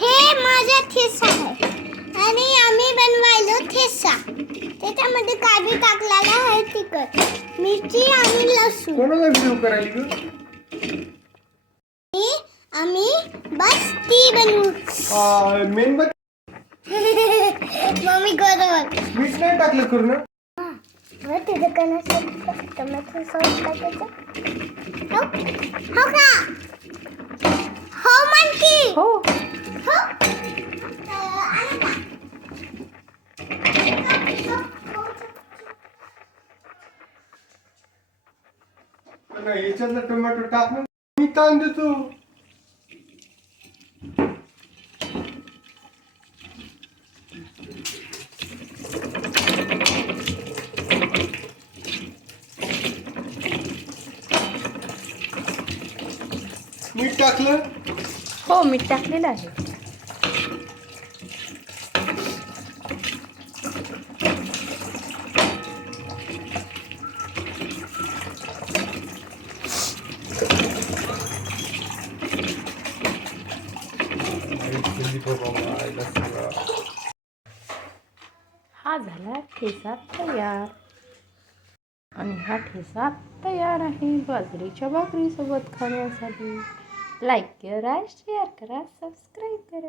हे माझा ठेचा आहे आणि आम्ही बनवायलो ठेचा. त्याच्यामध्ये काजू टाकलेला आहे, तिखट, मिरची आणि लसूण. कोणाला व्हिडिओ करायली ग? आम्ही बस ती बनवू. मेणबत्ती मम्मी बरोबर. मीठ नाही टाकलं करू ना. तिथं करण्यासाठी टोमॅटो सॉस टाकायचं. हो हो का? हो म्हणकी. हो. हो. याच्यातलं टोमॅटो टाक ना, मी ताण देतो. मीठ टाकलं. हो, मीठ टाकलेलं आहे. हा झाला ठेचा तयार. आणि हा ठेचा तयार आहे बाजरीच्या भाकरीसोबत खाण्यासाठी. लाईक करा, शेअर करा, सबस्क्राईब करा.